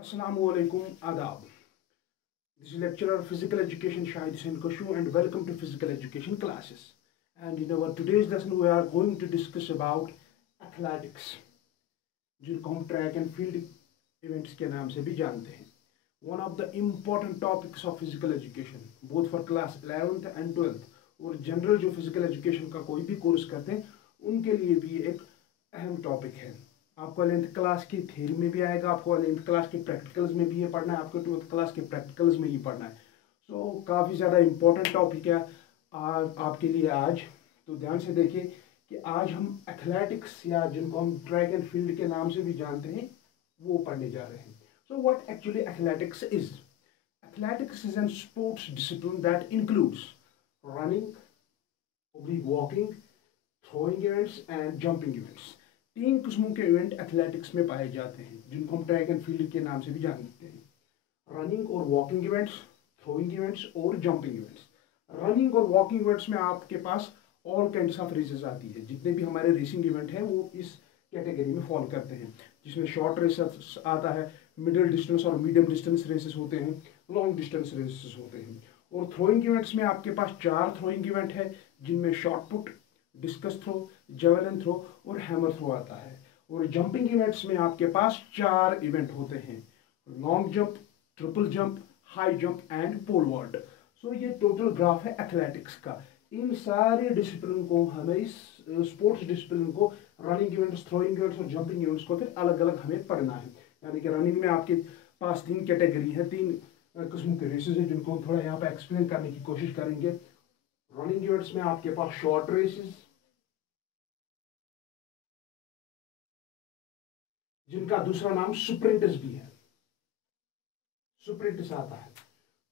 Assalamualaikum Adab. This is lecturer physical education Shahid Hussain Kashu and welcome to physical education classes. And in our today's lesson we are going to discuss about athletics, जिनको हम track and field events के नाम से भी जानते हैं. One of the important topics of physical education, both for class 11th and 12th और general जो physical education का कोई भी कोर्स करते हैं उनके लिए भी एक अहम टॉपिक है. आपको 11th क्लास की थ्योरी में भी आएगा, आपको 11th क्लास के प्रैक्टिकल्स में भी ये पढ़ना है, आपको 12th क्लास के प्रैक्टिकल्स में ही पढ़ना है. सो काफ़ी ज़्यादा इम्पोर्टेंट टॉपिक है आपके लिए आज. तो ध्यान से देखिए कि आज हम एथलेटिक्स या जिनको हम ट्रैक एंड फील्ड के नाम से भी जानते हैं वो पढ़ने जा रहे हैं. So what actually athletics is? Athletics is a sports discipline that includes running, walking, throwing events and jumping events. 3 किस्मों के इवेंट एथलेटिक्स में पाए जाते हैं जिनको हम ट्रैक एंड फील्ड के नाम से भी जानते हैं. रनिंग और वॉकिंग इवेंट्स, थ्रोइंग इवेंट्स और जंपिंग इवेंट्स. रनिंग और वॉकिंग इवेंट्स में आपके पास ऑल काइंड्स ऑफ रेसेस आती है. जितने भी हमारे रेसिंग इवेंट हैं वो इस कैटेगरी में फॉल करते हैं, जिसमें शॉर्ट रेस आता है, मिडिल डिस्टेंस और मीडियम डिस्टेंस रेसेस होते हैं, लॉन्ग डिस्टेंस रेसेस होते हैं. और थ्रोइंग इवेंट्स में आपके पास 4 थ्रोइंग इवेंट है जिनमें shot put, discus throw, javelin throw और हैमर थ्रो आता है. और जंपिंग इवेंट्स में आपके पास 4 इवेंट होते हैं, long jump, triple jump, high jump and pole vault. So ये टोटल ग्राफ है एथलेटिक्स का. इन सारे डिसिप्लिन को हमें इस स्पोर्ट्स डिसिप्लिन को रनिंग इवेंट्स, थ्रोइंग इवेंट्स और जंपिंग इवेंट्स को फिर अलग अलग हमें पढ़ना है. यानी कि रनिंग में आपके पास 3 कैटेगरी है, 3 किस्म के रेसेस हैं जिनको हम थोड़ा यहाँ पे एक्सप्लेन करने की कोशिश करेंगे. रनिंग इवेंट्स में आपके पास शॉर्ट रेसेस जिनका दूसरा नाम स्प्रिंट्स भी है, स्प्रिंट्स आता है.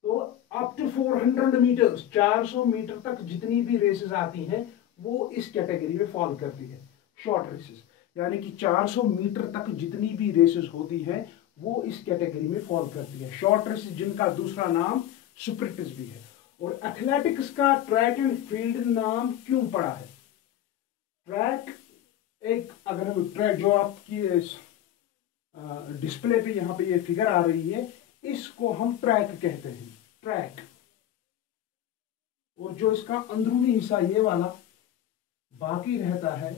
तो अप टू 400 मीटर्स, 400 मीटर तक जितनी भी रेसेस आती हैं वो इस कैटेगरी में फॉल करती है, शॉर्ट रेसेस. यानी कि 400 मीटर तक जितनी भी रेसेस होती हैं वो इस कैटेगरी में फॉल करती है, शॉर्ट रेसेस जिनका दूसरा नाम स्प्रिंट्स भी है. और एथलेटिक्स का ट्रैक एंड फील्ड नाम क्यों पड़ा है? ट्रैक एक, अगर हम ट्रैक जो आपकी डिस्प्ले पे यहाँ पे ये फिगर आ रही है, इसको हम ट्रैक कहते हैं, ट्रैक. और जो इसका अंदरूनी हिस्सा ये वाला बाकी रहता है,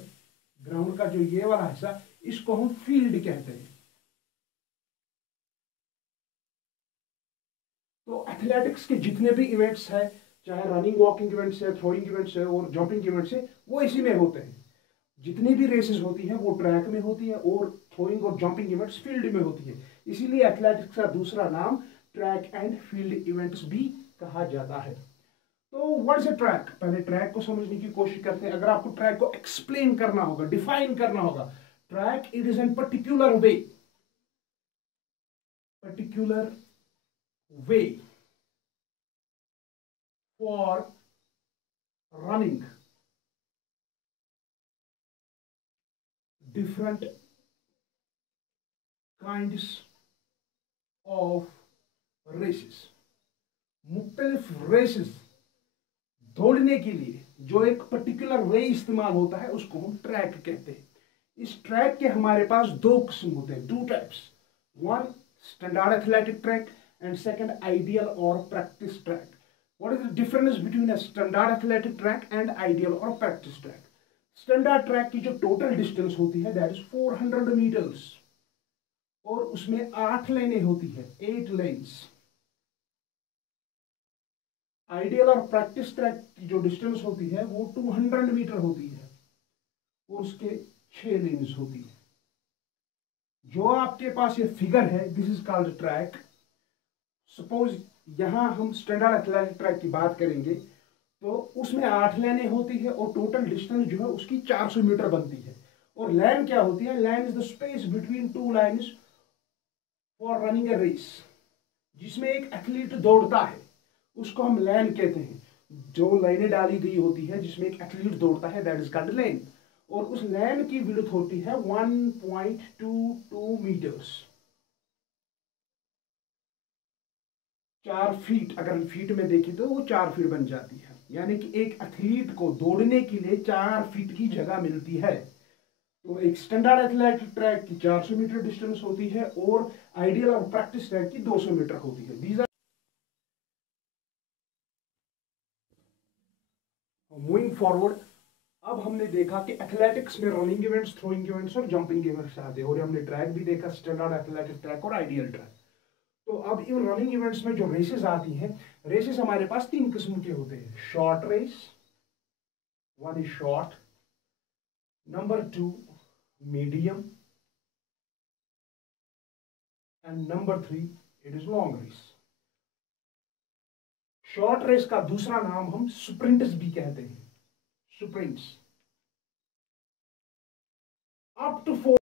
ग्राउंड का जो ये वाला हिस्सा, इसको हम फील्ड कहते हैं. तो एथलेटिक्स के जितने भी इवेंट्स हैं, चाहे रनिंग वॉकिंग इवेंट्स है, थ्रोइंग इवेंट्स है और जंपिंग इवेंट्स है, वो इसी में होते हैं. जितनी भी रेसेस होती हैं वो ट्रैक में होती है और थ्रोइंग और जंपिंग इवेंट्स फील्ड में होती है. इसीलिए एथलेटिक्स का दूसरा नाम ट्रैक एंड फील्ड इवेंट्स भी कहा जाता है. तो व्हाट इज अ ट्रैक? पहले ट्रैक को समझने की कोशिश करते हैं. अगर आपको ट्रैक को एक्सप्लेन करना होगा, डिफाइन करना होगा, track it is an particular way for running different kinds of races. मुख्तलिफ रेसेस दौड़ने के लिए जो एक पर्टिकुलर वे इस्तेमाल होता है उसको हम ट्रैक कहते हैं. इस ट्रैक के हमारे पास 2 किस्म होते हैं, 2 types. One standard athletic track and second ideal or practice track. What is the difference between a standard athletic track and ideal or practice track? Standard track की जो टोटल डिस्टेंस होती है दैट इज 400 मीटर्स और उसमें 8 लाइनें होती है, 8 lines. Ideal or practice track की जो डिस्टेंस होती है वो 200 मीटर होती है और उसके 6 लाइन्स होती है. जो आपके पास ये फिगर है, this is called track. Suppose यहां हम स्टैंडर्ड एथलेटिक ट्रैक की बात करेंगे तो उसमें 8 लाइनें होती है और टोटल डिस्टेंस जो है उसकी 400 मीटर बनती है. और लाइन क्या होती है? Line is the space between 2 lines for running a race. जिसमें एक एथलीट दौड़ता है उसको हम लाइन कहते हैं. जो लाइनें डाली गई होती है जिसमें एक एथलीट दौड़ता है दैट इज कॉल्ड लाइन. और उस लाइन की विड्थ होती है 1.22 मीटर्स, 4 फीट. अगर फीट में देखें तो वो 4 फीट बन जाती है. यानी कि एक एथलीट को दौड़ने के लिए 4 फीट की जगह मिलती है. तो एक स्टैंडर्ड एथलेटिक ट्रैक की 400 मीटर डिस्टेंस होती है और आइडियल और प्रैक्टिस ट्रैक की 200 मीटर होती है। These are moving forward. अब हमने देखा कि एथलेटिक्स में रनिंग इवेंट्स, थ्रोइंग इवेंट्स और जंपिंग इवेंट्स आते हैं, और हमने ट्रैक भी देखा, स्टैंडर्ड एथलेटिक ट्रैक और आइडियल ट्रैक। तो अब इन रनिंग इवेंट्स में जो रेसेस आती हैं, रेसेस हमारे पास 3 किस्म के होते हैं। Short race, one is short, number 2 medium, and number 3 it is long race. Short race का दूसरा नाम हम स्प्रिंट्स भी कहते हैं, स्प्रिंट्स। Up to 4